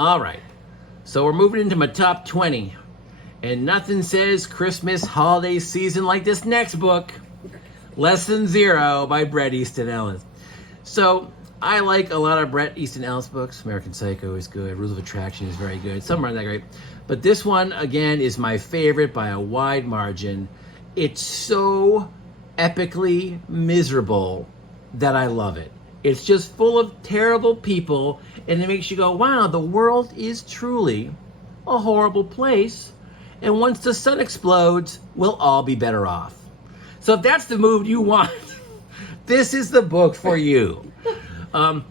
All right. So we're moving into my top 20. And nothing says Christmas holiday season like this next book, Lesson Zero by Bret Easton Ellis. So I like a lot of Bret Easton Ellis books. American Psycho is good. Rules of Attraction is very good. Some aren't that great. But this one, again, is my favorite by a wide margin. It's so epically miserable that I love it. It's just full of terrible people, and it makes you go, wow, the world is truly a horrible place. And once the sun explodes, we'll all be better off. So if that's the mood you want, this is the book for you.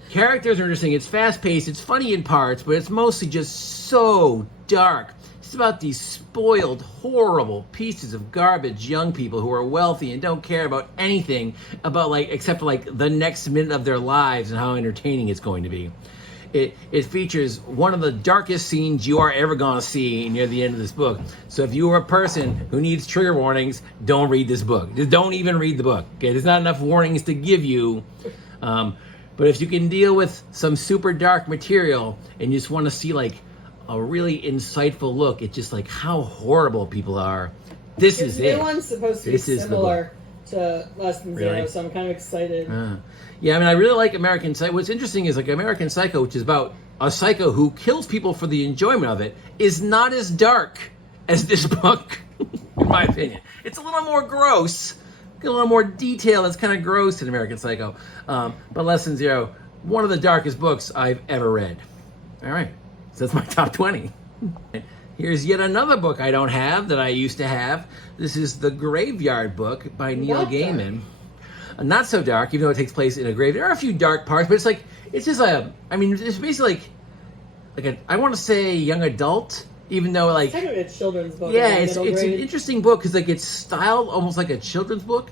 Characters are interesting. It's fast-paced. It's funny in parts, but it's mostly just so dark. It's about these spoiled, horrible pieces of garbage young people who are wealthy and don't care about anything about except for the next minute of their lives and how entertaining it's going to be. It features one of the darkest scenes you are ever going to see near the end of this book. So if you are a person who needs trigger warnings, don't read this book. Just don't even read the book. Okay, there's not enough warnings to give you. But if you can deal with some super dark material and you just want to see a really insightful look at just how horrible people are, this is it. The new one's supposed to be similar to Lesson Zero, so I'm kind of excited. Yeah, I mean, I really like American Psycho. What's interesting is American Psycho, which is about a psycho who kills people for the enjoyment of it, is not as dark as this book, in my opinion. It's a little more gross, a little more detail. It's kind of gross in American Psycho. But Lesson Zero, one of the darkest books I've ever read. All right, so that's my top 20. Here's yet another book I don't have that I used to have. This is The Graveyard Book by Neil Gaiman. Not so dark, even though it takes place in a graveyard. There are a few dark parts, but it's basically I want to say young adult, even though technically it's a children's book. Yeah, it's an interesting book because it's styled almost like a children's book,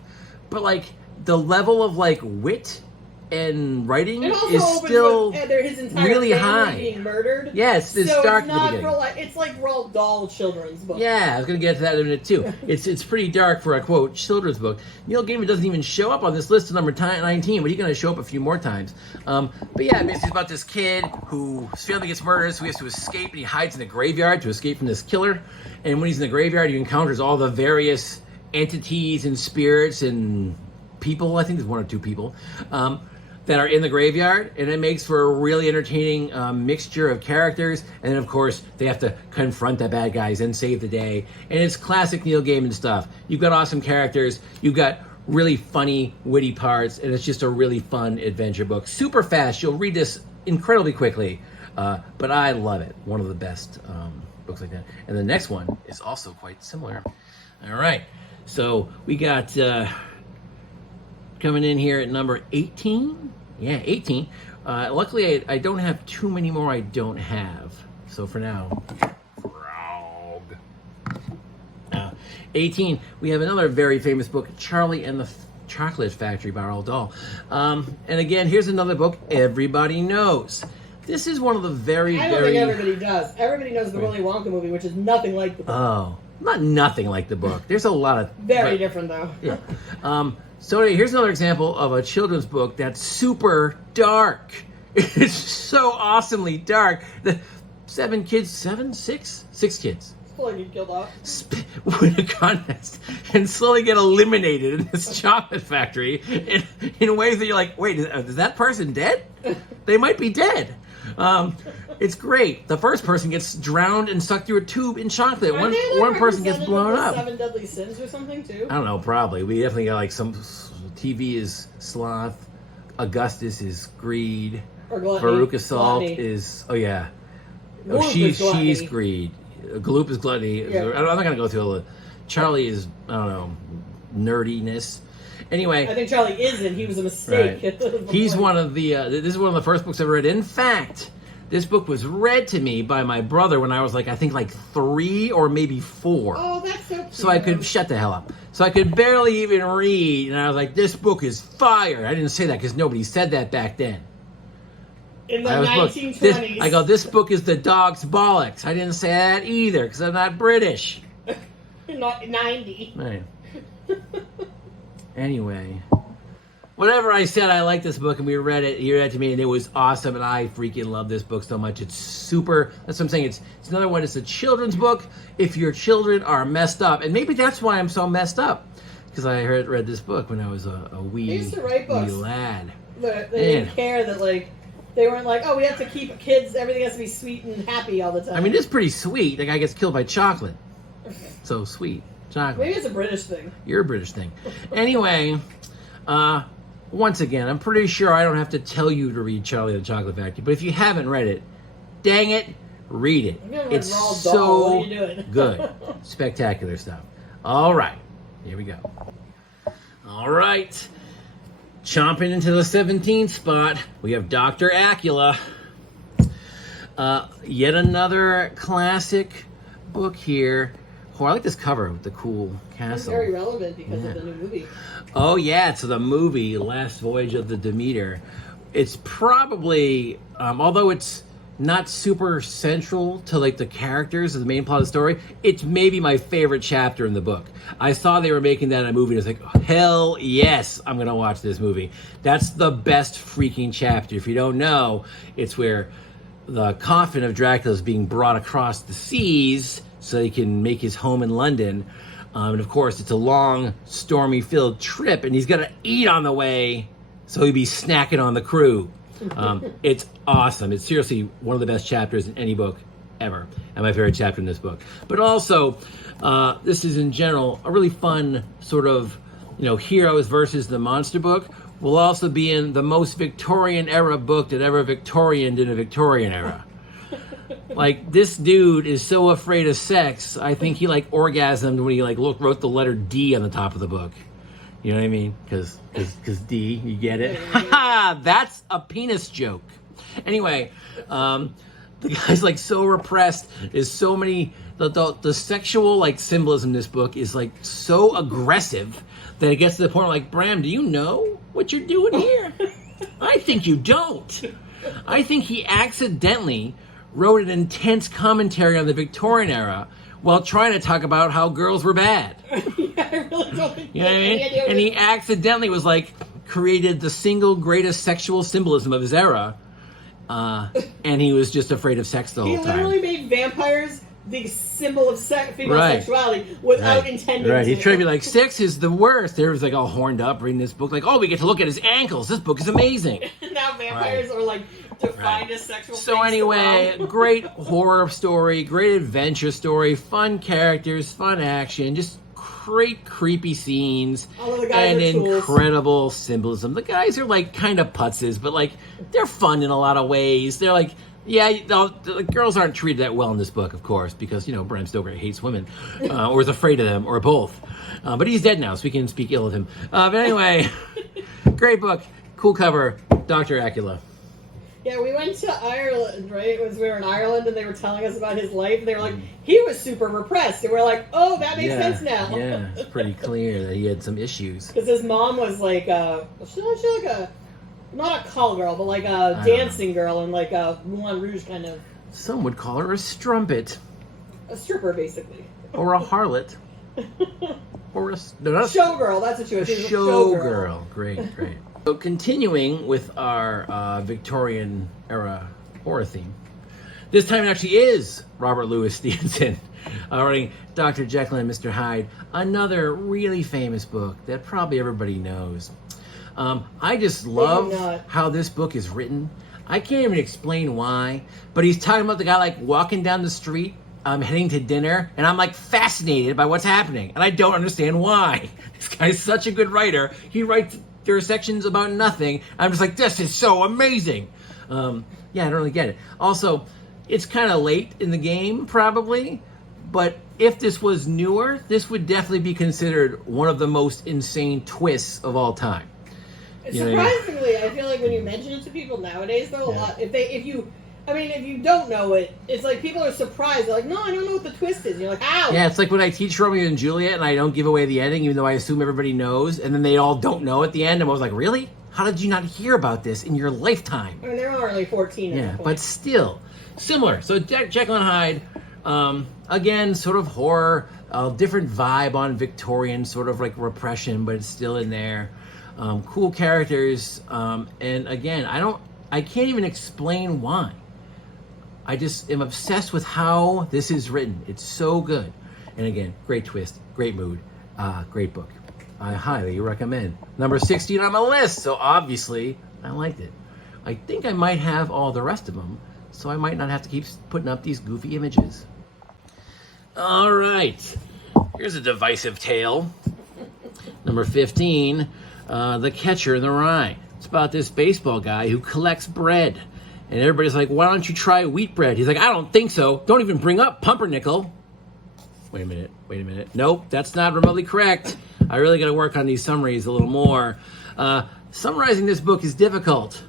but the level of wit and writing is still really high. Being murdered. Yes, it's dark at the beginning. It's like Roald Dahl children's book. Yeah, I was going to get to that in a minute too. It's pretty dark for a quote children's book. Neil Gaiman doesn't even show up on this list of number 19, but he's going to show up a few more times. But yeah, it's about this kid whose family gets murdered, so he has to escape, and he hides in a graveyard to escape from this killer. And when he's in the graveyard, he encounters all the various entities and spirits and people. I think there's one or two people. That are in the graveyard, and it makes for a really entertaining mixture of characters. And then, of course, they have to confront the bad guys and save the day. And it's classic Neil Gaiman stuff. You've got awesome characters, you've got really funny, witty parts, and it's just a really fun adventure book. Super fast. You'll read this incredibly quickly, but I love it. One of the best books like that. And the next one is also quite similar. All right, so we got coming in here at number 18. Yeah, 18. Luckily, I don't have too many more I don't have. So for now, 18, we have another very famous book, Charlie and the Chocolate Factory by Roald Dahl. And again, here's another book everybody knows. This is one of the I don't think everybody does. Everybody knows the Willy Wonka movie, which is nothing like the book. Oh, nothing like the book. There's a lot of... Very different, though. Yeah. So anyway, here's another example of a children's book that's super dark. It's so awesomely dark. The six kids Slowly get killed off. Win a contest and slowly get eliminated in this chocolate factory in ways that you're like, wait, is that person dead? They might be dead. It's great. The first person gets drowned and sucked through a tube in chocolate. One person gets blown up. 7 Deadly Sins or something too? I don't know, probably. We definitely got some... TV is sloth. Augustus is greed. Or gluttony. Veruca Salt is... Oh, yeah. She's greed. Gloop is gluttony. Yeah. I'm not going to go through all the... Charlie is, I don't know, nerdiness. Anyway... I think Charlie isn't. He was a mistake. Right. He's one of the... this is one of the first books I ever read. In fact... This book was read to me by my brother when I was I think 3 or maybe 4. Oh, that's so cute. So I could, shut the hell up. So I could barely even read, and I was like, this book is fire. I didn't say that because nobody said that back then. In the 1920s. I go, this book is the dog's bollocks. I didn't say that either because I'm not British. Not 90. Right. Anyway. whatever I said, I like this book, and we read it. He read it to me, and it was awesome, and I freaking love this book so much. It's super. That's what I'm saying. It's another one. It's a children's book. If your children are messed up, and maybe that's why I'm so messed up, because I read this book when I was a wee, They used to write books. wee lad. They didn't care that, like, they weren't like, oh, we have to keep kids, everything has to be sweet and happy all the time. I mean, it's pretty sweet. The guy gets killed by chocolate. So sweet. Chocolate. Maybe it's a British thing. You're a British thing. Anyway, once again, I'm pretty sure I don't have to tell you to read Charlie and the Chocolate Factory, but if you haven't read it, dang it, read it. It's so good. Spectacular stuff. All right. Here we go. All right. Chomping into the 17th spot, we have Dr. Acula. Yet another classic book here. Oh, I like this cover with the cool castle. It's very relevant because of the new movie. Oh, yeah, it's the movie, Last Voyage of the Demeter. It's probably, although it's not super central to like the characters of the main plot of the story, it's maybe my favorite chapter in the book. I saw they were making that in a movie, and I was like, hell yes, I'm gonna watch this movie. That's the best freaking chapter. If you don't know, it's where the coffin of Dracula is being brought across the seas so he can make his home in London. And of course, it's a long, stormy-filled trip, and he's gonna eat on the way, so he'd be snacking on the crew. It's awesome. It's seriously one of the best chapters in any book ever, and my favorite chapter in this book. But also, this is in general a really fun sort of, heroes versus the monster book. Will also be in the most Victorian era book that ever Victorianed in a Victorian era. Like, this dude is so afraid of sex, I think he orgasmed when he wrote the letter D on the top of the book. You know what I mean? Because D, you get it? Ha! That's a penis joke. Anyway, the guy's so repressed. There's so many, the sexual symbolism in this book is so aggressive that it gets to the point Bram, do you know what you're doing here? I think you don't. I think he accidentally wrote an intense commentary on the Victorian era while trying to talk about how girls were bad. Yeah, I really don't think you know what I mean? And he accidentally was created the single greatest sexual symbolism of his era, and he was just afraid of sex the whole time. He literally made vampires the symbol of female sexuality without intending to. He tried to be like, sex is the worst. They was all horned up reading this book, oh, we get to look at his ankles. This book is amazing. Now vampires are defined as sexual. So anyway, great horror story, great adventure story, fun characters, fun action, just great creepy scenes, and incredible symbolism. The guys are kind of putzes, but they're fun in a lot of ways. They're the girls aren't treated that well in this book, of course, because Bram Stoker hates women, or is afraid of them, or both. But he's dead now, so we can speak ill of him. But anyway, great book, cool cover, Dr. Acula. Yeah, we went to Ireland, right? We were in Ireland, and they were telling us about his life. And they were like, he was super repressed. And we're like, oh, that makes sense now. Yeah, it's pretty clear that he had some issues. Because his mom was not a call girl, but a dancing girl and a Moulin Rouge kind of. Some would call her a strumpet. A stripper, basically. Or a harlot. Or a showgirl. That's what she was. Showgirl. Great. So continuing with our Victorian era horror theme, this time it actually is Robert Louis Stevenson writing Dr. Jekyll and Mr. Hyde, another really famous book that probably everybody knows. I just love how this book is written. I can't even explain why, but he's talking about the guy walking down the street, heading to dinner, and I'm fascinated by what's happening, and I don't understand why. This guy's such a good writer. He writes, there are sections about nothing. I'm just this is so amazing. I don't really get it. Also, it's kind of late in the game, probably, but if this was newer, this would definitely be considered one of the most insane twists of all time. Surprisingly, I feel when you mention it to people nowadays, though, a lot, if you don't know it, it's people are surprised. They're no, I don't know what the twist is. And you're how? Yeah, it's when I teach Romeo and Juliet and I don't give away the ending, even though I assume everybody knows, and then they all don't know at the end, and I was like, really? How did you not hear about this in your lifetime? I mean, they're only 14 at that point. But still, similar. So Jekyll and Hyde, again, sort of horror, different vibe on Victorian, sort of repression, but it's still in there. Cool characters, and again, I can't even explain why. I just am obsessed with how this is written. It's so good. And again, great twist, great mood, great book. I highly recommend. Number 16 on my list, so obviously I liked it. I think I might have all the rest of them, so I might not have to keep putting up these goofy images. All right, here's a divisive tale. Number 15, The Catcher in the Rye. It's about this baseball guy who collects bread. And everybody's like, why don't you try wheat bread? He's like, I don't think so. Don't even bring up pumpernickel. Wait a minute. Nope, that's not remotely correct. I really got to work on these summaries a little more. Summarizing this book is difficult.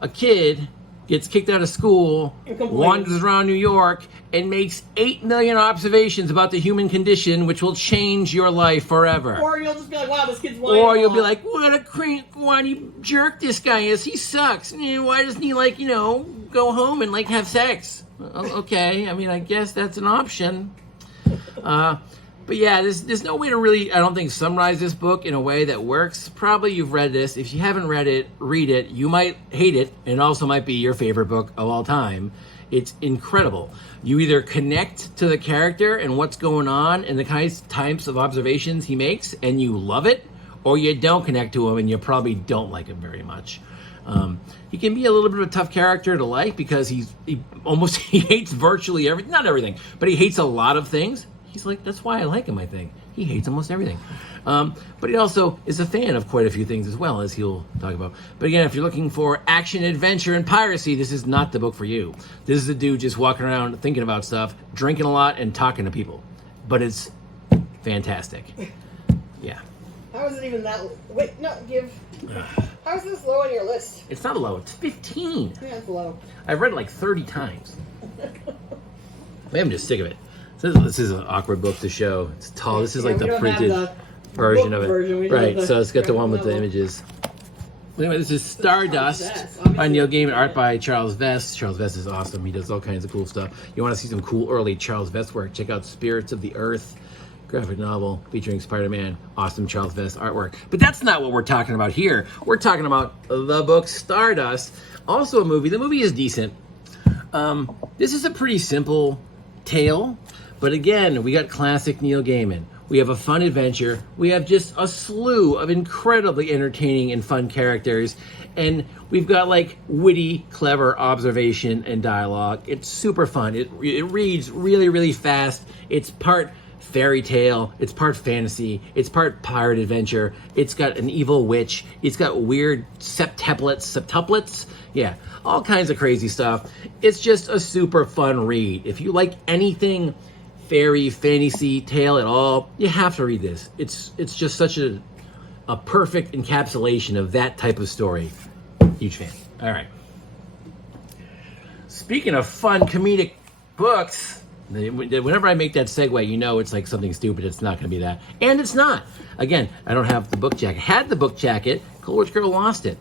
A kid gets kicked out of school, wanders around New York, and makes 8 million observations about the human condition, which will change your life forever. Or you'll just be like, wow, this kid's lying. Or you'll be like, what a whiny jerk this guy is. He sucks. Why doesn't he, go home and, have sex? Okay, I mean, I guess that's an option. But yeah, there's no way to really, I don't think, summarize this book in a way that works. Probably you've read this. If you haven't read it, read it. You might hate it, and it also might be your favorite book of all time. It's incredible. You either connect to the character and what's going on and the types of observations he makes, and you love it, or you don't connect to him and you probably don't like him very much. He can be a little bit of a tough character to like because he hates virtually everything, not everything, but he hates a lot of things. He's like, that's why I like him, I think. He hates almost everything. But he also is a fan of quite a few things as well, as he'll talk about. But again, if you're looking for action, adventure, and piracy, this is not the book for you. This is a dude just walking around thinking about stuff, drinking a lot, and talking to people. But it's fantastic. Yeah. How is it even that... Wait, no, how is this low on your list? It's not low. It's 15. Yeah, it's low. I've read it like 30 times. Maybe I'm just sick of it. This is an awkward book to show. It's tall. This is like the printed version of it. Right, so it's got the one with the images. Anyway, this is Stardust by Neil Gaiman, art by Charles Vess. Charles Vess is awesome. He does all kinds of cool stuff. You want to see some cool early Charles Vess work, check out Spirits of the Earth, graphic novel featuring Spider-Man. Awesome Charles Vess artwork. But that's not what we're talking about here. We're talking about the book Stardust, also a movie. The movie is decent. This is a pretty simple tale. But again, we got classic Neil Gaiman. We have a fun adventure. We have just a slew of incredibly entertaining and fun characters. And we've got witty, clever observation and dialogue. It's super fun. It reads really, really fast. It's part fairy tale. It's part fantasy. It's part pirate adventure. It's got an evil witch. It's got weird septuplets. Yeah, all kinds of crazy stuff. It's just a super fun read. If you like anything fairy fantasy tale at all, you have to read this. It's just such a perfect encapsulation of that type of story. Huge fan. All right. Speaking of fun comedic books, whenever I make that segue, you know it's like something stupid. It's not going to be that. And it's not. Again, I don't have the book jacket. Had the book jacket. Coleridge Girl lost it.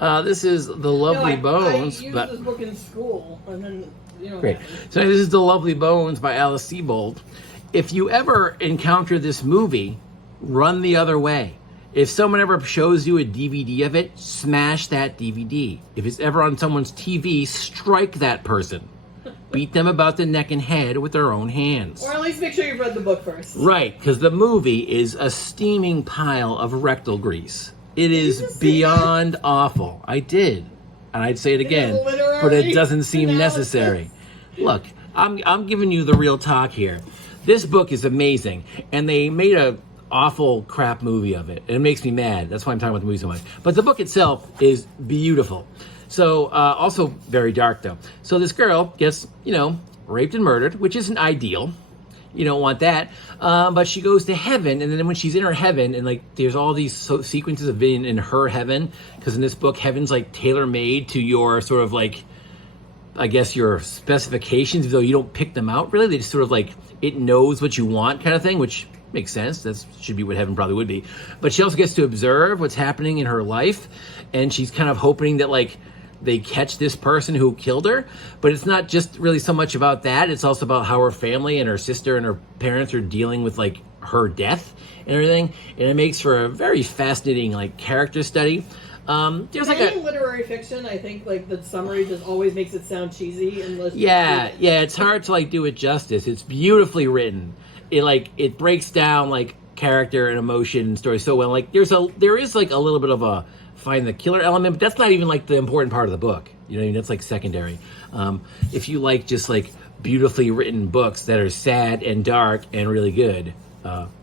This is The Lovely Bones. I used this book in school, and then... Great. So this is The Lovely Bones by Alice Sebold. If you ever encounter this movie, run the other way. If someone ever shows you a DVD of it, smash that DVD. If it's ever on someone's TV, strike that person. Beat them about the neck and head with their own hands. Or at least make sure you've read the book first. Right, because the movie is a steaming pile of rectal grease. It is beyond awful. I did. And I'd say it again, but it doesn't seem necessary. Look, I'm giving you the real talk here. This book is amazing, and they made a awful crap movie of it, and it makes me mad. That's why I'm talking about the movie so much. But the book itself is beautiful. So, also very dark, though. So this girl gets, raped and murdered, which isn't ideal. You don't want that. But she goes to heaven, and then when she's in her heaven, and there's all these sequences of being in her heaven, because in this book, heaven's tailor-made to your sort of I guess your specifications, though you don't pick them out really. They just sort of it knows what you want kind of thing, which makes sense. That should be what heaven probably would be. But she also gets to observe what's happening in her life, and she's kind of hoping that they catch this person who killed her. But it's not just really so much about that. It's also about how her family and her sister and her parents are dealing with her death and everything, and it makes for a very fascinating like character study. There's like in literary fiction, I think like the summary just always makes it sound cheesy. Yeah, it's hard to like do it justice. It's beautifully written. It breaks down like character and emotion and story so well. Like there is like a little bit of a find the killer element, but that's not even like the important part of the book. You know what I mean? That's like secondary. If you like just like beautifully written books that are sad and dark and really good,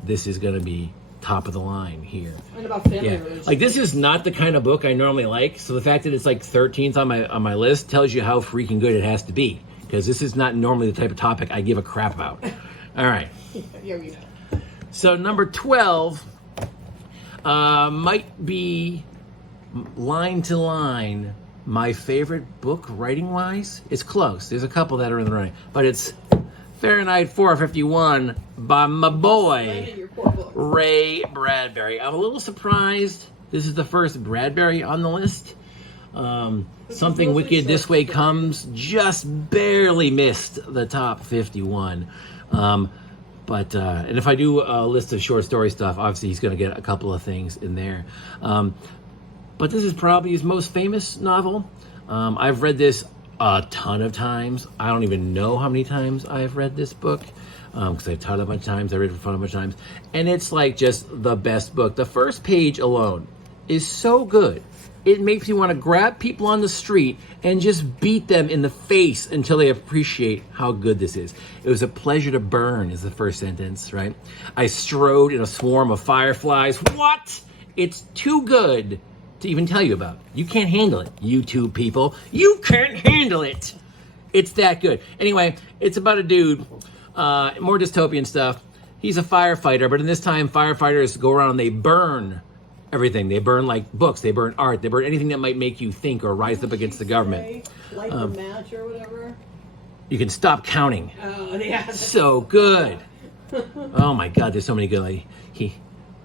this is going to be top of the line here. And about family relationships. Like this is not the kind of book I normally like, so the fact that it's like 13th on my list tells you how freaking good it has to be, because this is not normally the type of topic I give a crap about. All right. Yeah, we know. So number 12 might be line to line my favorite book writing wise. It's close. There's a couple that are in the running, but it's Fahrenheit 451 by my boy Ray Bradbury. I'm a little surprised this is the first Bradbury on the list. Something Wicked This Way Comes just barely missed the top 51. But if I do a list of short story stuff, obviously he's going to get a couple of things in there. But this is probably his most famous novel. I've read this a ton of times. I don't even know how many times I've read this book, because I've taught it a bunch of times. I read it for fun a bunch of times. And it's like just the best book. The first page alone is so good. It makes me want to grab people on the street and just beat them in the face until they appreciate how good this is. It was a pleasure to burn is the first sentence, right? I strode in a swarm of fireflies. What? It's too good to even tell you about. You can't handle it, YouTube people. You can't handle it. It's that good. Anyway, it's about a dude, more dystopian stuff. He's a firefighter, but in this time, firefighters go around and they burn everything. They burn like books, they burn art, they burn anything that might make you think or rise up against the government. Light the match or whatever. You can stop counting. Oh, yeah. So good. Oh my God, there's so many good. Like,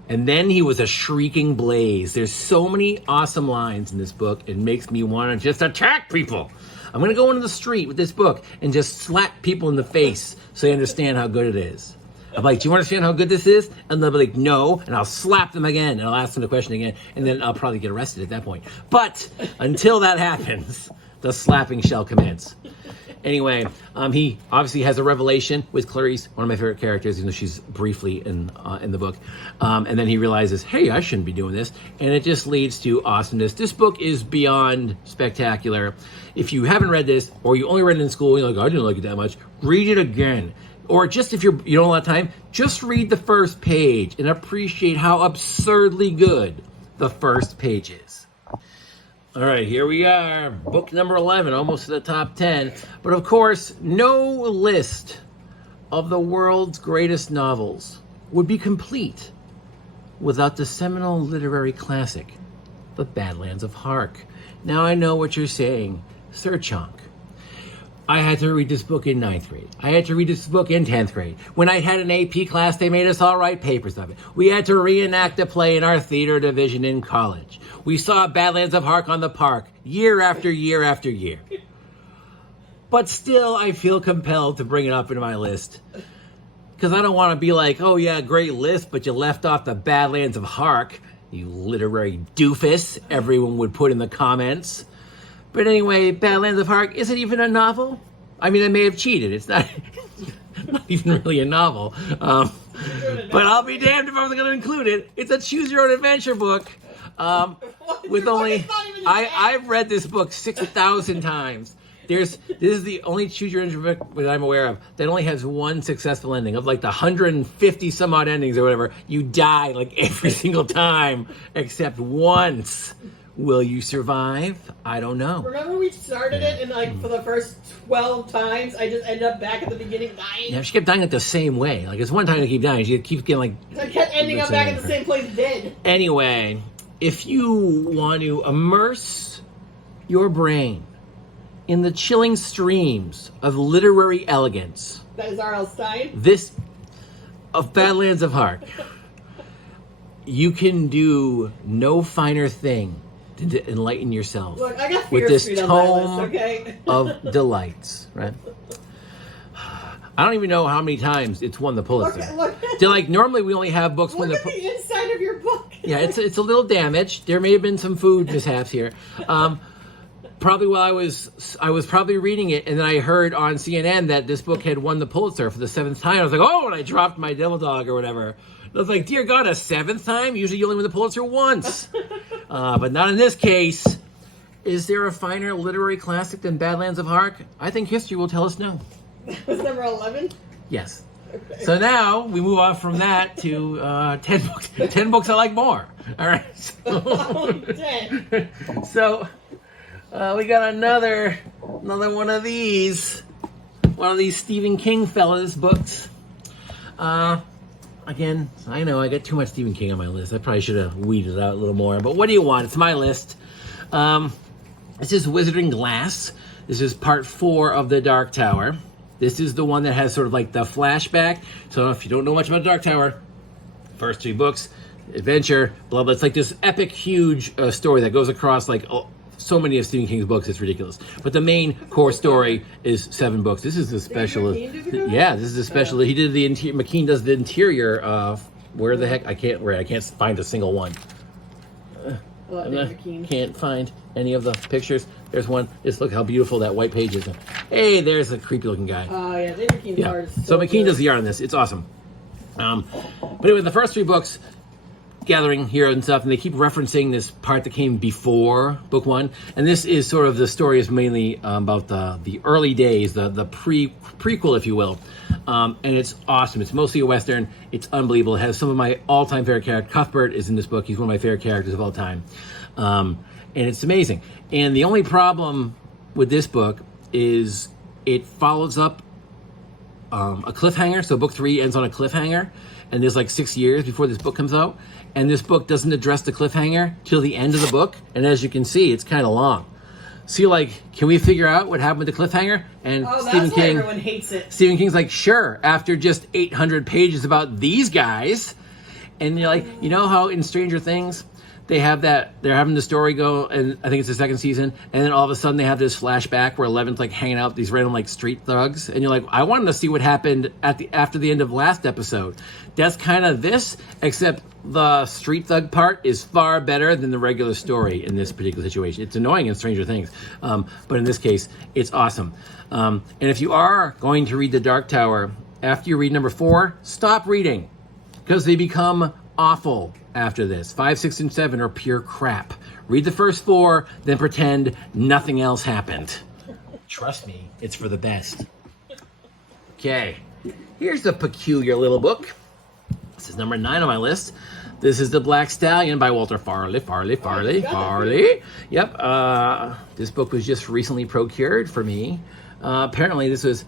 and then he was a shrieking blaze. There's so many awesome lines in this book. It makes me want to just attack people. I'm going to go into the street with this book and just slap people in the face so they understand how good it is. I'm like, do you understand how good this is? And they'll be like, no. And I'll slap them again. And I'll ask them the question again. And then I'll probably get arrested at that point. But until that happens, the slapping shall commence. Anyway, he obviously has a revelation with Clarice, one of my favorite characters, even though she's briefly in the book. And then he realizes, hey, I shouldn't be doing this. And it just leads to awesomeness. This book is beyond spectacular. If you haven't read this, or you only read it in school, you're like, I didn't like it that much, read it again. Or just if you don't have a lot of time, just read the first page and appreciate how absurdly good the first page is. All right, here we are, book number 11, almost to the top 10. But of course, no list of the world's greatest novels would be complete without the seminal literary classic, The Badlands of Hark. Now I know what you're saying, Sir Chonk. I had to read this book in 9th grade. I had to read this book in 10th grade. When I had an AP class, they made us all write papers of it. We had to reenact a play in our theater division in college. We saw Badlands of Hark on the park year after year after year. But still, I feel compelled to bring it up into my list. Because I don't want to be like, oh yeah, great list, but you left off the Badlands of Hark, you literary doofus, everyone would put in the comments. But anyway, Badlands of Hark isn't even a novel. I mean, I may have cheated. It's not, not even really a novel. But I'll be damned if I was going to include it. It's a choose-your-own-adventure book. With only, I've read this book 6,000 times. This is the only choose-your-own-adventure book that I'm aware of that only has one successful ending. Of like the 150 some odd endings or whatever, you die like every single time except once. Will you survive? I don't know. Remember we started it and like for the first 12 times, I just ended up back at the beginning dying? Yeah, she kept dying like the same way. Like it's one time to keep dying. She keeps getting like... I kept ending up back at the same place dead. Anyway, if you want to immerse your brain in the chilling streams of literary elegance... That is R.L. Stein? This... of Badlands of Hark. You can do no finer thing to enlighten yourself. Look, I got with this Street tome on my list, okay? of delights, right? I don't even know how many times it's won the Pulitzer. Look. So, like, normally we only have books win Look the at the inside of your book. Yeah, it's a little damaged. There may have been some food mishaps here. Probably while I was probably reading it, and then I heard on CNN that this book had won the Pulitzer for the 7th time. I was like, oh, and I dropped my devil dog or whatever. I was like, dear God, a 7th time? Usually you only win the Pulitzer once. But not in this case. Is there a finer literary classic than Badlands of Hark? I think history will tell us no. Was number 11? Yes. Okay. So now we move on from that to 10 books. 10 books I like more. All right. So we got another one of these Stephen King fellas books. Again, I know I got too much Stephen King on my list. I probably should have weeded it out a little more. But what do you want? It's my list. This is Wizard and Glass. This is part 4 of The Dark Tower. This is the one that has sort of like the flashback. So if you don't know much about Dark Tower, first 3 books, adventure, blah, blah. It's like this epic, huge story that goes across like so many of Stephen King's books. It's ridiculous. But the main core story is 7 books. This is the special. Yeah, this is the special. He did the interior. McKean does the interior of where the heck I can't find a single one. Can't find any of the pictures. There's one. Just look how beautiful that white page is. Hey, there's a creepy looking guy. Oh yeah, David McKean's art is so McKean good. does the art on this. It's awesome. But anyway, the first 3 books, gathering here and stuff, and they keep referencing this part that came before book 1. And this is sort of the story is mainly about the early days, the prequel, if you will. And it's awesome. It's mostly a Western. It's unbelievable. It has some of my all-time favorite characters. Cuthbert is in this book. He's one of my favorite characters of all time. And it's amazing. And the only problem with this book is it follows up a cliffhanger. So book 3 ends on a cliffhanger. And there's like 6 years before this book comes out. And this book doesn't address the cliffhanger till the end of the book. And as you can see, it's kind of long. So you're like, can we figure out what happened with the cliffhanger? And Stephen King, everyone hates it. Stephen King's like, sure, after just 800 pages about these guys. And you're like, you know how in Stranger Things, they have that, they're having the story go, and I think it's the 2nd season, and then all of a sudden they have this flashback where Eleven's like hanging out with these random like street thugs, and you're like, I wanted to see what happened after the end of last episode. That's kind of this, except the street thug part is far better than the regular story in this particular situation. It's annoying in Stranger Things, but in this case, it's awesome. And if you are going to read The Dark Tower, after you read number 4, stop reading, because they become awful after this. 5, 6, and 7 are pure crap. Read the first 4, then pretend nothing else happened. Trust me, it's for the best. Okay, here's a peculiar little book. This is number 9 on my list. This is The Black Stallion by Walter Farley. Yep, this book was just recently procured for me. Apparently this was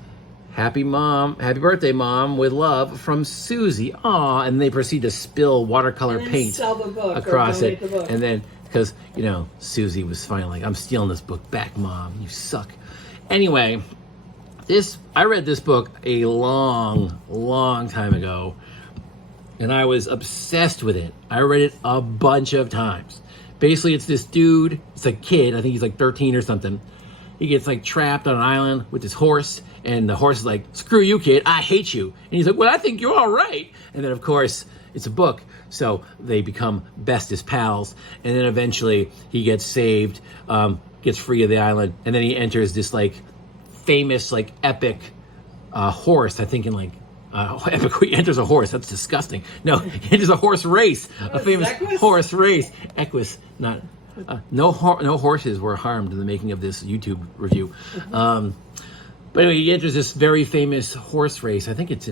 happy birthday, Mom, with love from Susie. Aw, and they proceed to spill watercolor paint across it. And then, because, you know, Susie was finally like, I'm stealing this book back, Mom. You suck. Anyway, I read this book a long time ago, and I was obsessed with it. I read it a bunch of times. Basically, it's this dude, it's a kid, I think he's like 13 or something. He gets like trapped on an island with his horse, and the horse is like, screw you, kid, I hate you. And he's like, well, I think you're all right. And then, of course, it's a book, so they become bestest pals. And then eventually he gets saved, gets free of the island, and then he enters this like famous, like epic horse, I think in like, epic, he enters a horse, that's disgusting. No, he enters a horse race, a famous horse race. Equus, not... no horses were harmed in the making of this YouTube review. But anyway, he enters this very famous horse race. I think it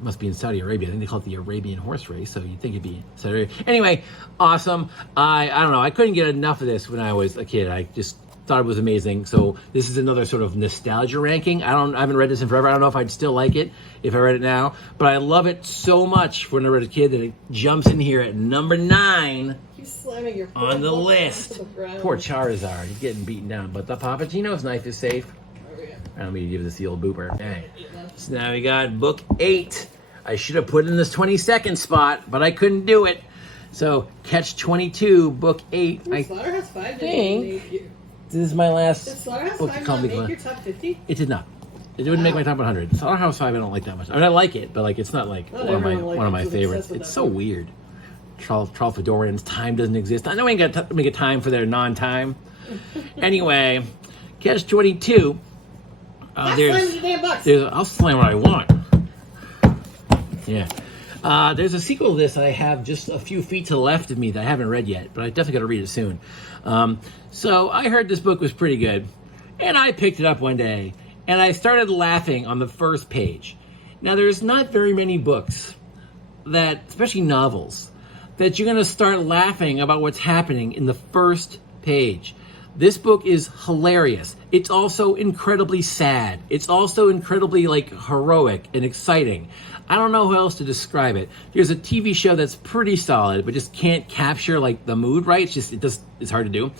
must be in Saudi Arabia. I think they call it the Arabian horse race. So you'd think it'd be Saudi Arabia. Anyway, awesome. I don't know. I couldn't get enough of this when I was a kid. I just thought it was amazing. So this is another sort of nostalgia ranking. I haven't read this in forever. I don't know if I'd still like it if I read it now. But I love it so much when I read a kid that it jumps in here at number 9. Slamming your on the list. The Poor Charizard, he's getting beaten down, but the Papagino's knife is safe. Oh, yeah. I don't mean to give this the old booper. Okay. So now we got book 8. I should have put in this 22nd spot, but I couldn't do it. So Catch 22, book 8. I Slaughterhouse 5 think this is my last Did Slaughterhouse book 5 to not make your top 50? It did not. It wouldn't make my top 100. Slaughterhouse 5 I don't like that much. I mean, I like it, but like it's not like Not one everyone of my likes it. favorites. It's so weird. Tralfadorians, time doesn't exist. I know we ain't got to make a time for their non-time. Anyway, Catch 22. Slam your damn bucks. I'll slam what I want. Yeah. There's a sequel to this I have just a few feet to the left of me that I haven't read yet, but I definitely got to read it soon. So I heard this book was pretty good, and I picked it up one day, and I started laughing on the first page. Now, there's not very many books that, especially novels, that you're going to start laughing about what's happening in the first page. This book is hilarious. It's also incredibly sad. It's also incredibly heroic and exciting. I don't know how else to describe it. There's a TV show that's pretty solid, but just can't capture the mood right. It's hard to do.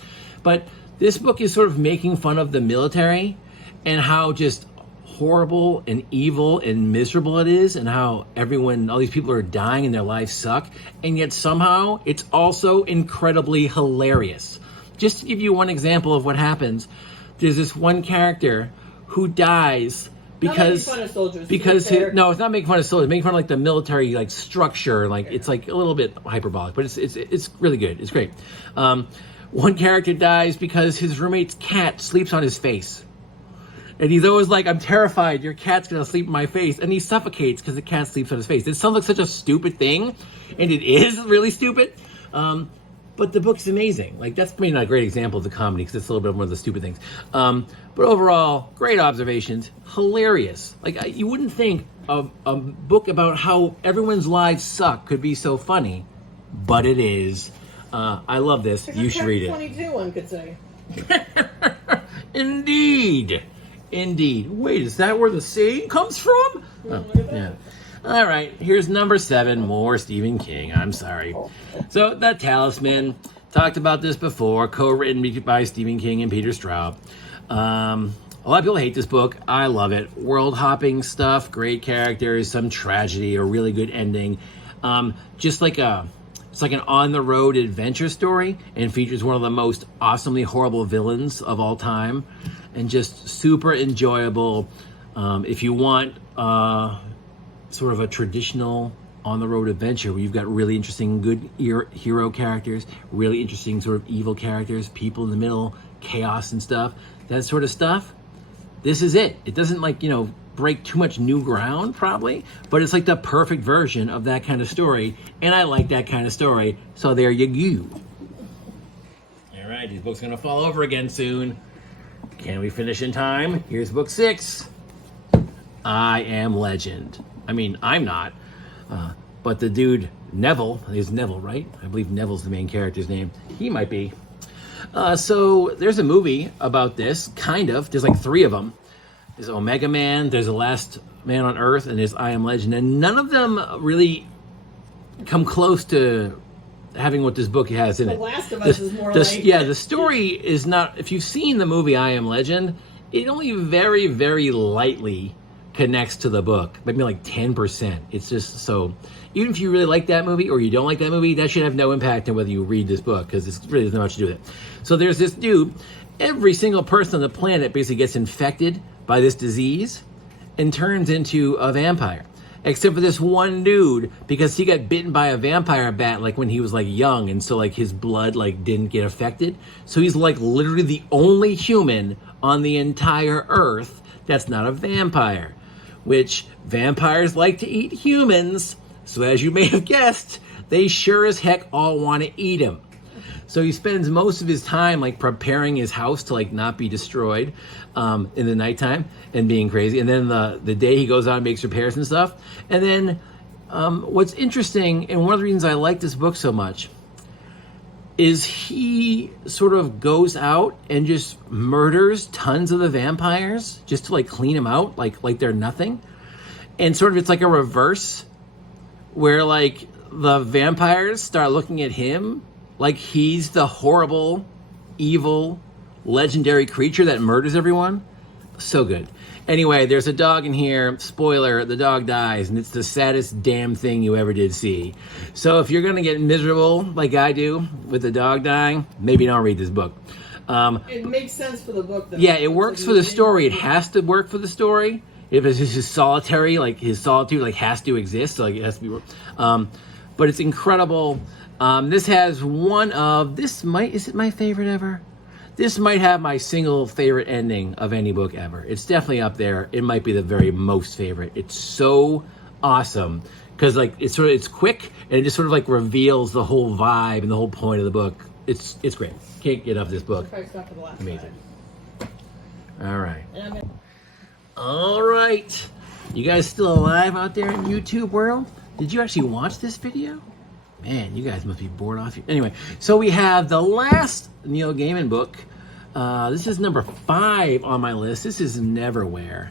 But this book is sort of making fun of the military and how just horrible and evil and miserable it is, and how all these people are dying and their lives suck, and yet somehow it's also incredibly hilarious. Just to give you one example of what happens, there's this one character who dies because not making fun of soldiers, no, it's not making fun of soldiers, making fun of the military structure, it's a little bit hyperbolic, but it's really good. It's great. One character dies because his roommate's cat sleeps on his face. And he's always like, I'm terrified, your cat's gonna sleep in my face. And he suffocates because the cat sleeps on his face. It sounds like such a stupid thing, and it is really stupid. But the book's amazing. That's maybe not a great example of the comedy, because it's a little bit more of the stupid things. But overall, great observations, hilarious. You wouldn't think a book about how everyone's lives suck could be so funny, but it is. I love this. You should read it. 22, one could say. Indeed. Wait, is that where the saying comes from? Oh, yeah. All right, here's number 7, more Stephen King. I'm sorry. So, The Talisman. Talked about this before. Co-written by Stephen King and Peter Straub. A lot of people hate this book. I love it. World-hopping stuff, great characters, some tragedy, a really good ending. It's like an on-the-road adventure story, and features one of the most awesomely horrible villains of all time, and just super enjoyable. If you want sort of a traditional on-the-road adventure where you've got really interesting good hero characters, really interesting sort of evil characters, people in the middle, chaos and stuff, that sort of stuff, this is it. It doesn't break too much new ground probably, but it's the perfect version of that kind of story, and I like that kind of story, so there you go. All right, these books are gonna fall over again soon. Can we finish in time? Here's book 6, I Am Legend. I mean, I'm not, but the dude Neville is Neville, right? I believe Neville's the main character's name. He might be. So there's a movie about this, kind of. There's 3 of them. There's Omega Man, there's The Last Man on Earth, and there's I Am Legend. And none of them really come close to having what this book has in it. The Last of Us is more Yeah, the story is not... If you've seen the movie I Am Legend, it only very, very lightly connects to the book. Maybe 10%. It's just so... Even if you really like that movie or you don't like that movie, that should have no impact on whether you read this book, because it really doesn't have much to do with it. So there's this dude. Every single person on the planet basically gets infected by this disease and turns into a vampire. Except for this one dude, because he got bitten by a vampire bat when he was young, and so his blood didn't get affected. So he's literally the only human on the entire earth that's not a vampire. Which vampires like to eat humans, so as you may have guessed, they sure as heck all want to eat him. So he spends most of his time preparing his house to not be destroyed in the nighttime and being crazy. And then the day he goes out and makes repairs and stuff. And then what's interesting, and one of the reasons I like this book so much, is he sort of goes out and just murders tons of the vampires just to clean them out like they're nothing. And sort of it's a reverse where the vampires start looking at him like he's the horrible, evil, legendary creature that murders everyone. So good. Anyway, there's a dog in here. Spoiler, the dog dies, and it's the saddest damn thing you ever did see. So if you're going to get miserable like I do with the dog dying, maybe don't read this book. It makes sense for the book, though. Yeah, it works for the story. It has to work for the story. If it's his solitary, like his solitude, like has to exist, so like it has to be. But it's incredible. This has is it my favorite ever? This might have my single favorite ending of any book ever. It's definitely up there. It might be the very most favorite. It's so awesome because like it's quick and it just sort of like reveals the whole vibe and the whole point of the book. It's great. Can't get off this book. Amazing. All right. All right. You guys still alive out there in YouTube world? Did you actually watch this video? Man, you guys must be bored off. Anyway, so we have the last Neil Gaiman book. This is number 5 on my list. This is Neverwhere.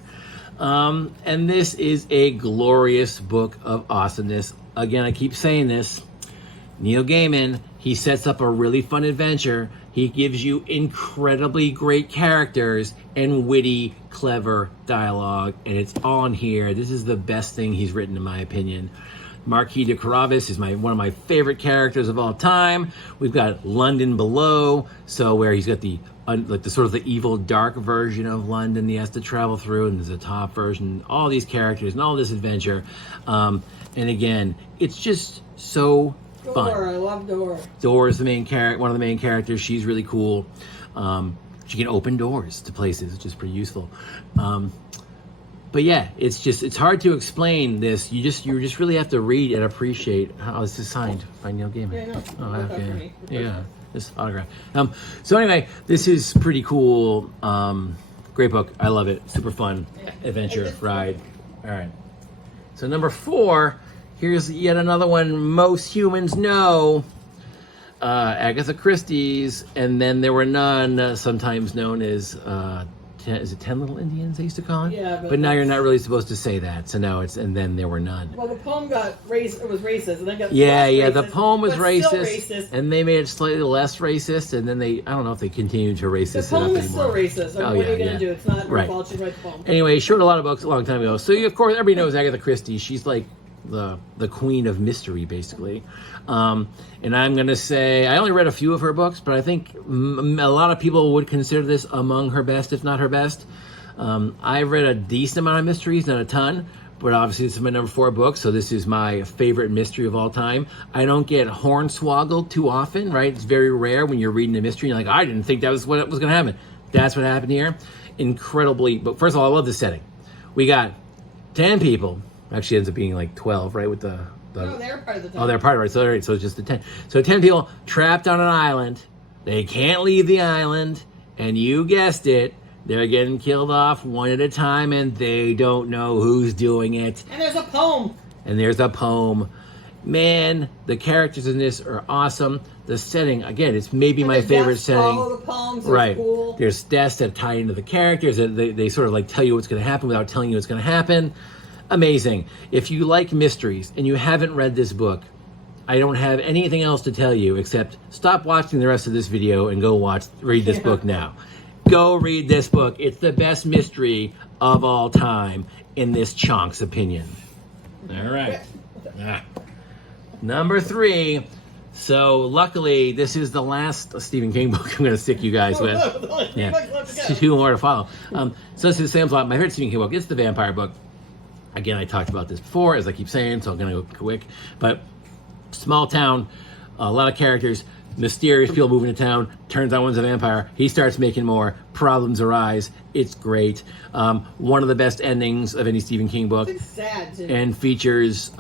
And this is a glorious book of awesomeness. Again, I keep saying this. Neil Gaiman, he sets up a really fun adventure. He gives you incredibly great characters and witty, clever dialogue. And it's on here. This is the best thing he's written, in my opinion. Marquis de Carabas is one of my favorite characters of all time. We've got London Below, so where he's got the sort of the evil, dark version of London he has to travel through, and there's a top version. All these characters and all this adventure, and again, it's just so fun. Dora, I love Dora. Dora's the main one of the main characters. She's really cool. She can open doors to places, which is pretty useful. But yeah, it's hard to explain this. You just really have to read and appreciate how this is signed by Neil Gaiman. Yeah, no. Oh, okay. Yeah, this autograph. So anyway, this is pretty cool. Great book. I love it. Super fun adventure ride. All right. So number 4, here's yet another one most humans know. Agatha Christie's, and then there were none, sometimes known as is it 10 Little Indians they used to call it? Yeah, but now you're not really supposed to say that. So now it's and then there were none. Well, the poem was racist, and then got racist, the poem was racist, and they made it slightly less racist, and then I don't know if they continued to racist. The poem is still racist. What are you gonna do? It's not her fault. She wrote the poem. Anyway, she wrote a lot of books a long time ago. So of course everybody knows Agatha Christie. She's like the queen of mystery, basically. And I'm gonna say I only read a few of her books, but I think a lot of people would consider this among her best, if not her best. I've read a decent amount of mysteries, not a ton, but obviously this is my number 4 book, so this is my favorite mystery of all time. I don't get hornswoggled too often, right? It's very rare when you're reading a mystery and you're like, I didn't think that was what was gonna happen. That's what happened here. Incredibly, but first of all, I love the setting. We got 10 people. Actually ends up being like 12, right? With no, they're part of the 10. Oh, they're part of it. So it's just the 10. So 10 people trapped on an island. They can't leave the island. And you guessed it, they're getting killed off one at a time, and they don't know who's doing it. And there's a poem. Man, the characters in this are awesome. The setting, again, it's maybe my favorite setting. All the poems are right. Cool. There's deaths that tie into the characters. They sort of like tell you what's going to happen without telling you what's going to happen. Amazing. If you like mysteries and you haven't read this book, I don't have anything else to tell you except stop watching the rest of this video and go read this book now. Go read this book. It's the best mystery of all time in this Chonk's opinion. All right. Number 3. So luckily, this is the last Stephen King book I'm going to stick you guys with. Yeah, 2 more to follow. So this is Sam's Lot, my favorite Stephen King book. It's the vampire book. Again, I talked about this before, as I keep saying, so I'm going to go quick. But small town, a lot of characters, mysterious people moving to town, turns out one's a vampire. He starts making more. Problems arise. It's great. One of the best endings of any Stephen King book. It's sad, too. And features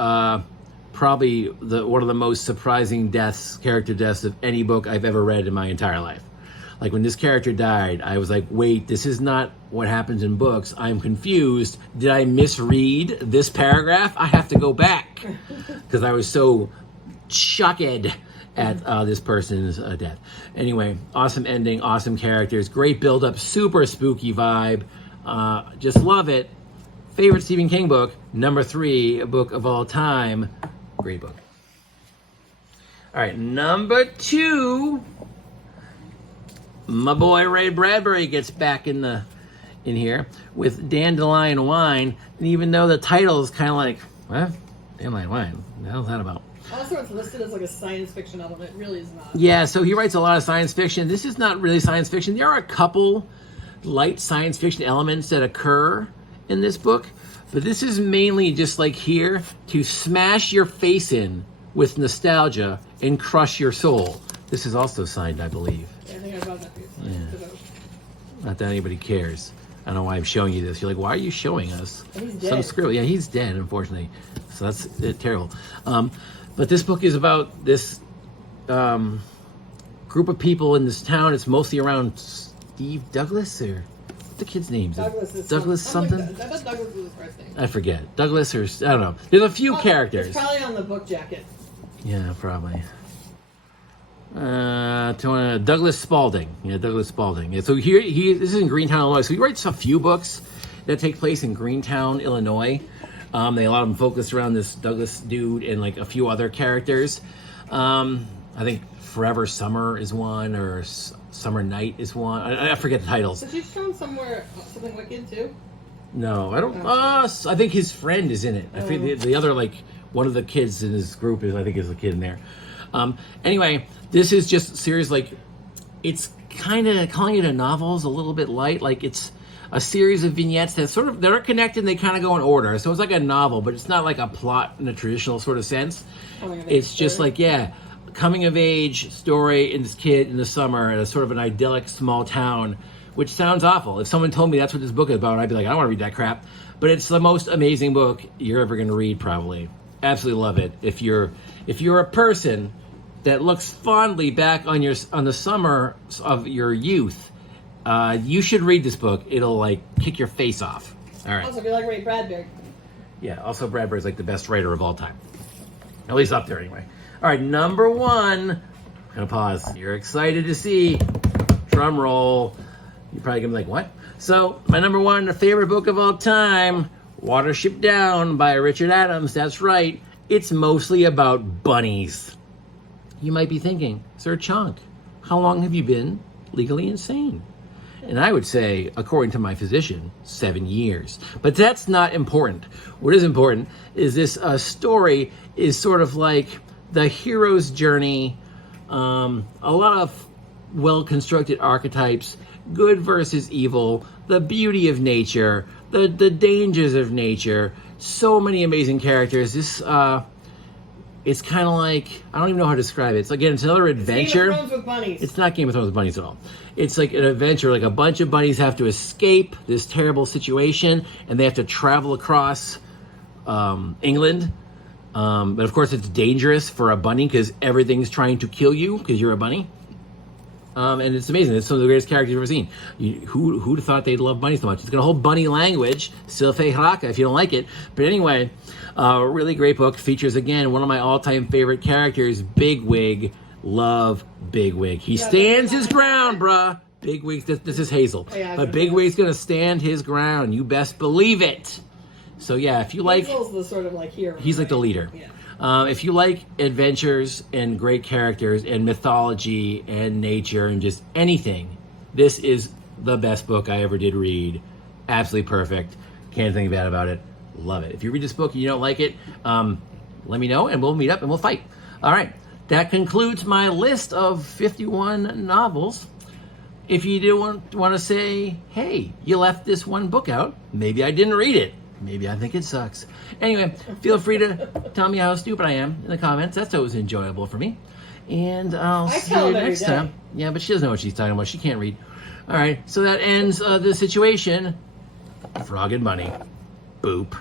probably one of the most surprising character deaths of any book I've ever read in my entire life. Like when this character died, I was like, wait, this is not what happens in books. I'm confused. Did I misread this paragraph? I have to go back because I was so shocked at this person's death. Anyway, awesome ending, awesome characters, great build-up, super spooky vibe. Just love it. Favorite Stephen King book, number 3 book of all time. Great book. All right, number 2. My boy Ray Bradbury gets back in here with Dandelion Wine, and even though the title is kind of like, what? Dandelion Wine? What the hell's that about? Also, it's listed as like a science fiction novel. It really is not. Yeah, so he writes a lot of science fiction. This is not really science fiction. There are a couple light science fiction elements that occur in this book, but this is mainly just like here to smash your face in with nostalgia and crush your soul. This is also signed, I believe. Yeah, I think I bought that for you. Yeah. Not that anybody cares. I don't know why I'm showing you this. You're like, why are you showing us He's some dead. scribble? Yeah, he's dead, unfortunately. So that's terrible. But this book is about this group of people in this town. It's mostly around Steve Douglas, or what's the kid's name? Douglas something? I thought Douglas was his first name. I forget. Douglas, or I don't know. There's a few characters. It's probably on the book jacket. Yeah, probably. Douglas Spalding. Yeah, Douglas Spalding. Yeah, so here, this is in Greentown, Illinois. So he writes a few books that take place in Greentown, Illinois. They a lot of them focused around this Douglas dude and like a few other characters. I think Forever Summer is one, or Summer Night is one. I forget the titles. So she's shown somewhere something wicked too. No, I don't. I think his friend is in it. I think the other, like, one of the kids in his group is, I think, is a kid in there. Anyway, this is just a series, like, it's kind of calling it a novel is a little bit light. Like, it's a series of vignettes that sort of, they're connected and they kind of go in order. So it's like a novel, but it's not like a plot in a traditional sort of sense. It's just like, yeah, coming of age story in this kid in the summer in a sort of an idyllic small town, which sounds awful. If someone told me that's what this book is about, I'd be like, I don't want to read that crap. But it's the most amazing book you're ever going to read, probably. Absolutely love it. If you're a person that looks fondly back on the summer of your youth, you should read this book. It'll like kick your face off. All right. Also, if you like Ray Bradbury. Yeah. Also, Bradbury's like the best writer of all time. At least up there, anyway. All right. Number one. I'm gonna pause. You're excited to see. Drum roll. You're probably gonna be like, what? So, my number one favorite book of all time, Watership Down by Richard Adams. That's right. It's mostly about bunnies. You might be thinking, Sir Chonk, how long have you been legally insane? And I would say, according to my physician, 7 years. But that's not important. What is important is this story is sort of like the hero's journey, a lot of well-constructed archetypes, good versus evil, the beauty of nature, the dangers of nature, so many amazing characters. This it's kind of like, I don't even know how to describe it. It's again, it's another adventure. Game of Thrones with bunnies. It's not Game of Thrones with bunnies at all. It's like an adventure, like a bunch of bunnies have to escape this terrible situation, and they have to travel across England. But of course, it's dangerous for a bunny because everything's trying to kill you because you're a bunny. And it's amazing. It's some of the greatest characters you've ever seen. Who'd have thought they'd love bunnies so much? It's got a whole bunny language. Silfe Haraka if you don't like it. But anyway, really great book. Features, again, one of my all-time favorite characters, Bigwig. Love Bigwig. He stands his ground, bruh. Bigwig, this is Hazel. But Bigwig's going to stand his ground. You best believe it. So yeah, if you like... Hazel's the sort of like hero. He's like the leader. Yeah. If you like adventures and great characters and mythology and nature and just anything, this is the best book I ever did read. Absolutely perfect. Can't think bad about it. Love it. If you read this book and you don't like it, let me know and we'll meet up and we'll fight. All right. That concludes my list of 51 novels. If you do want to say, hey, you left this one book out, maybe I didn't read it. Maybe I think it sucks. Anyway, feel free to tell me how stupid I am in the comments. That's always enjoyable for me. And I'll see you next time. Yeah, but she doesn't know what she's talking about. She can't read. All right, so that ends the situation. Frog and Bunny. Boop.